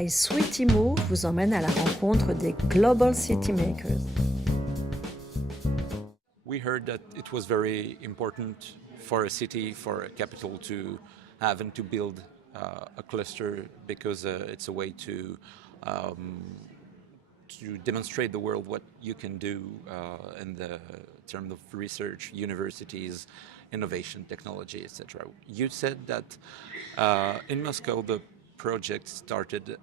by Sweetimo vous emmène à la rencontre des Global City Makers. We heard that it was very important for a city, for a capital to have and to build a cluster because it's a way to demonstrate the world what you can do in the terms of research, universities, innovation, technology, etc. You said that in Moscow the project started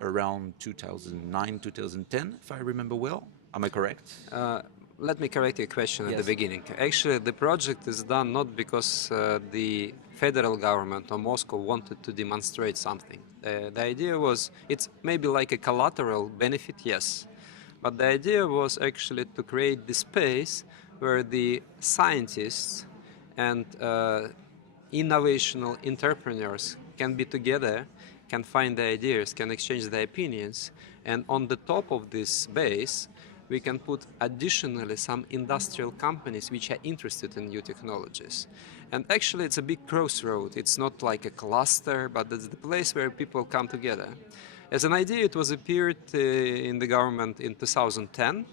around 2009, 2010, if I remember well. Am I correct? Let me correct your question at the beginning. Actually, the project is done not because the federal government or Moscow wanted to demonstrate something. The idea was, it's maybe like a collateral benefit, yes. But the idea was actually to create the space where the scientists and innovational entrepreneurs can be together, can find the ideas, can exchange their opinions, and on the top of this base, we can put additionally some industrial companies which are interested in new technologies. And actually it's a big crossroad. It's not like a cluster, but it's the place where people come together. As an idea, it was appeared in the government in 2010.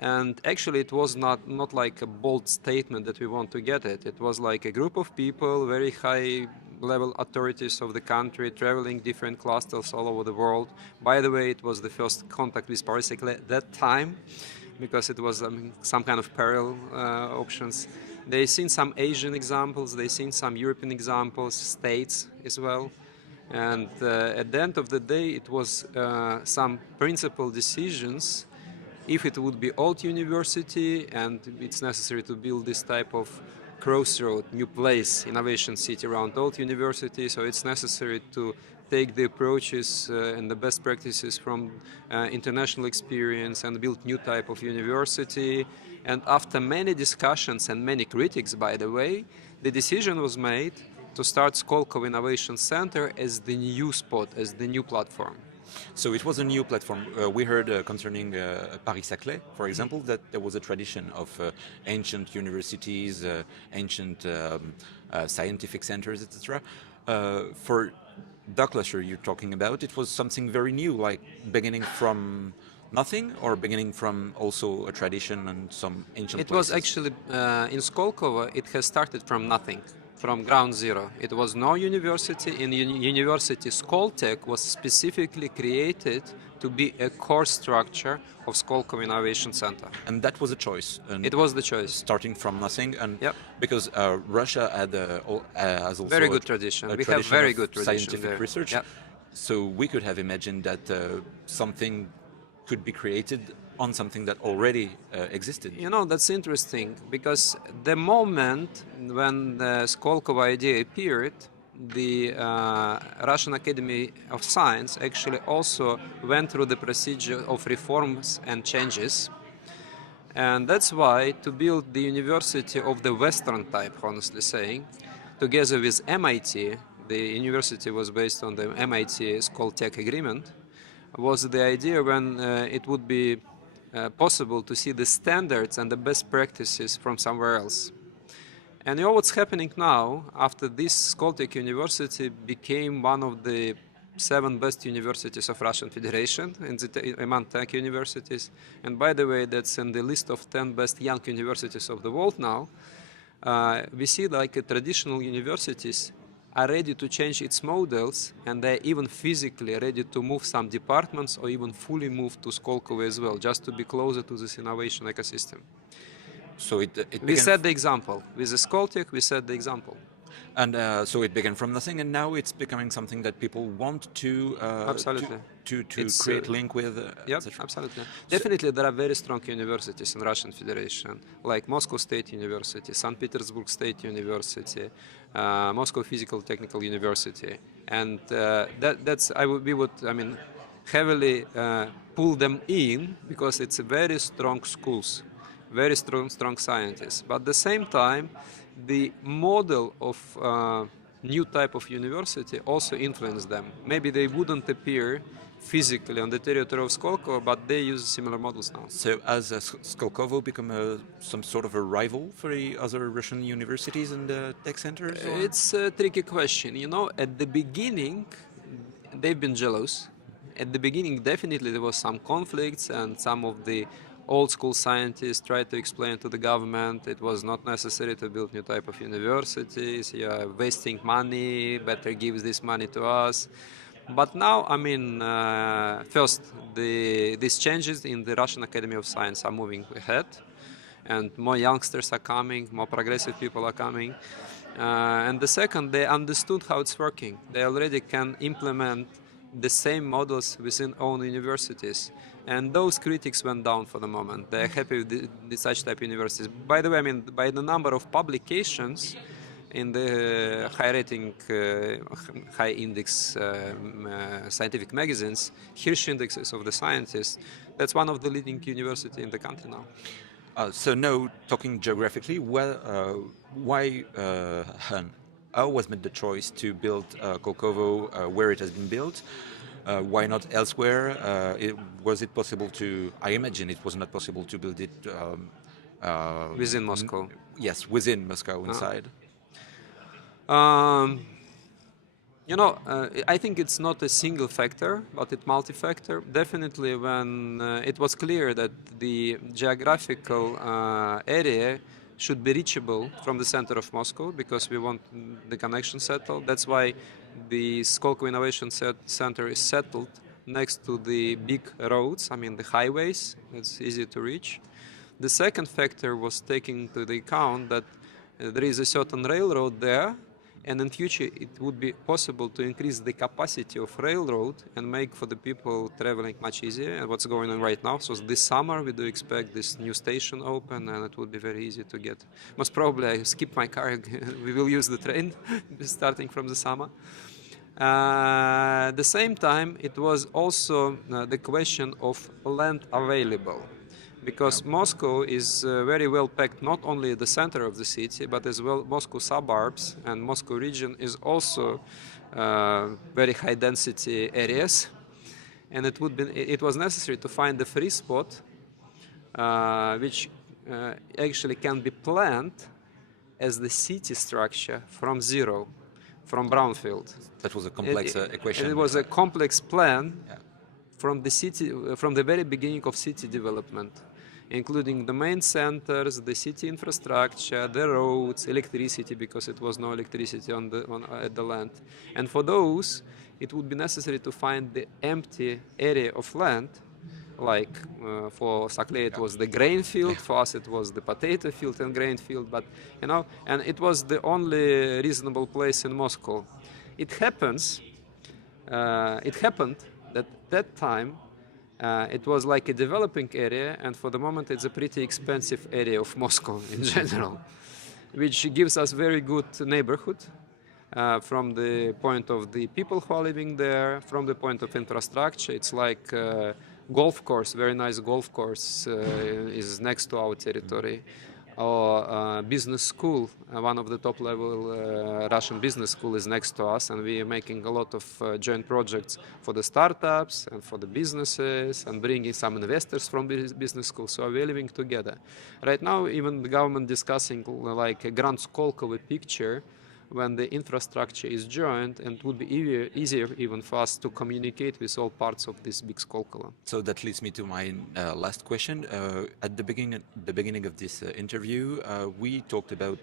And actually it was not like a bold statement that we want to get it. It was like a group of people, very high level authorities of the country, traveling different clusters all over the world. By the way, it was the first contact with Paris Capitale at that time, because it was some kind of parallel options. They've seen some Asian examples, they've seen some European examples, states as well. And at the end of the day, it was some principal decisions. If it would be old university and it's necessary to build this type of crossroad, new place, innovation city around old university, so it's necessary to take the approaches and the best practices from international experience and build new type of university. And after many discussions and many critics, by the way, the decision was made to start SKOLKO Innovation Center as the new spot, as the new platform. So it was a new platform. We heard concerning Paris Capitale, for example, that there was a tradition of ancient universities, ancient scientific centers, etc. For the cluster you're talking about, it was something very new, like beginning from nothing, or beginning from also a tradition and some ancient places? It was actually, in SKOLKO, it has started from nothing. From ground zero. It was no university. In university, Skoltech was specifically created to be a core structure of SKOLKO Innovation Center. And that was a choice. It was the choice. Starting from nothing, and because Russia has also very good tradition. We have very good tradition scientific there. research. So we could have imagined that something could be created on something that already existed. You know, that's interesting, because the moment when the SKOLKO idea appeared, the Russian Academy of Science actually also went through the procedure of reforms and changes. And that's why, to build the university of the Western type, honestly saying, together with MIT, the university was based on the MIT Skoltech agreement, was the idea when it would be possible to see the standards and the best practices from somewhere else. And you know what's happening now, after this Skoltech University became one of the 7 best universities of Russian Federation among tech universities. And by the way, that's in the list of 10 best young universities of the world now. We see like traditional universities are ready to change its models, and they're even physically ready to move some departments or even fully move to SKOLKO as well, just to be closer to this innovation ecosystem. So we set the example. With the Skoltech, we set the example. And so it began from nothing, and now it's becoming something that people want to create link with. Yep, absolutely. Definitely, there are very strong universities in Russian Federation, like Moscow State University, St. Petersburg State University, Moscow Physical Technical University, and we would heavily pull them in, because it's very strong schools, very strong scientists. But at the same time, the model of new type of university also influenced them. Maybe they wouldn't appear physically on the territory of SKOLKO, but they use similar models now. So has Skolkovo become some sort of a rival for the other Russian universities and tech centers? It's a tricky question. You know, at the beginning, they've been jealous. At the beginning, definitely there was some conflicts, and some of the old school scientists tried to explain to the government it was not necessary to build new type of universities, you're wasting money, better give this money to us. But now, I mean, first, these changes in the Russian Academy of Science are moving ahead, and more youngsters are coming, more progressive people are coming. And the second, they understood how it's working. They already can implement the same models within own universities. And those critics went down for the moment. They're happy with such type of universities. By the way, I mean, by the number of publications in the high rating, high index scientific magazines, Hirsch indexes of the scientists, that's one of the leading universities in the country now. So now, talking geographically, why how was made the choice to build Kolkovo where it has been built? Why not elsewhere? Was it possible to? I imagine it was not possible to build it Within Moscow. Yes, within Moscow, inside. You know, I think it's not a single factor, but it's multi-factor. Definitely when it was clear that the geographical area should be reachable from the center of Moscow, because we want the connection settled. That's why the SKOLKO Innovation Center is settled next to the big roads, I mean the highways. It's easy to reach. The second factor was taking into the account that there is a certain railroad there, and in future it would be possible to increase the capacity of railroad and make for the people traveling much easier, and what's going on right now. So this summer we do expect this new station open, and it would be very easy to get. Most probably I skip my car, we will use the train starting from the summer. At the same time, it was also the question of land available. Because Moscow is very well packed, not only at the center of the city, but as well Moscow suburbs, and Moscow region is also very high density areas. And it was necessary to find a free spot which actually can be planned as the city structure from zero, from brownfield. That was a complex equation. It was a complex plan from the city, from the very beginning of city development, including the main centers, the city infrastructure, the roads, electricity, because it was no electricity at the land. And for those, it would be necessary to find the empty area of land, like for Sakle it was the grain field, for us it was the potato field and grain field, but you know, and it was the only reasonable place in Moscow. It happened that that time it was like a developing area, and for the moment it's a pretty expensive area of Moscow in general, which gives us very good neighborhood from the point of the people who are living there, from the point of infrastructure. It's like golf course, very nice golf course is next to our territory. Or business school, one of the top level Russian business school is next to us, and we are making a lot of joint projects for the startups and for the businesses, and bringing some investors from the business school, so we are living together. Right now, even the government discussing like a Grand Skolkovo picture, when the infrastructure is joined, and it would be easier even for us to communicate with all parts of this big Skolkovo. So that leads me to my last question. At the beginning of this interview, we talked about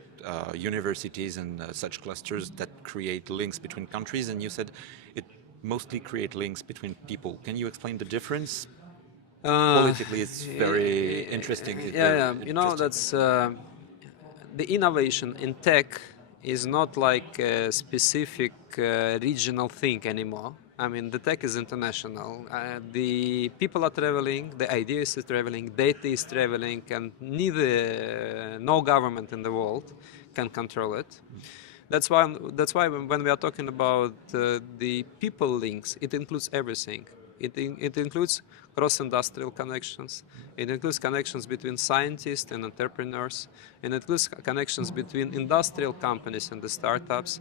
universities and such clusters that create links between countries, and you said it mostly create links between people. Can you explain the difference? Politically, it's very interesting. You know, that's the innovation in tech is not like a specific regional thing anymore. I mean, the tech is international. The people are traveling, the ideas are traveling, data is traveling, and no government in the world can control it. That's why when we are talking about the people links, it includes everything. It includes cross-industrial connections. It includes connections between scientists and entrepreneurs. It includes connections between industrial companies and the startups.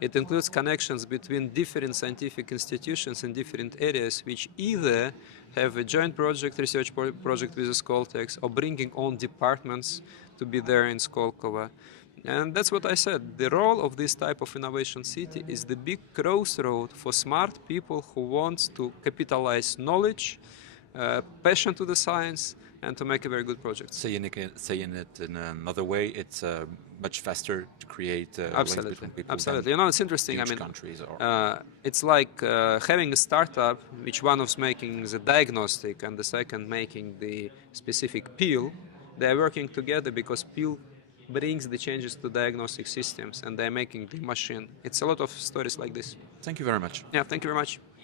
It includes connections between different scientific institutions in different areas, which either have a joint research project with the Skoltex, or bringing own departments to be there in Skolkovo. And that's what I said. The role of this type of innovation city is the big crossroad for smart people who want to capitalize knowledge, passion to the science, and to make a very good project. Saying it in another way, it's much faster to create links Absolutely, between people. absolutely. You know, it's interesting. I Huge mean, countries or it's like having a startup, which one is making the diagnostic and the second making the specific pill. They are working together because pill brings the changes to diagnostic systems, and they're making the machine. It's a lot of stories like this. Thank you very much. Yeah, thank you very much.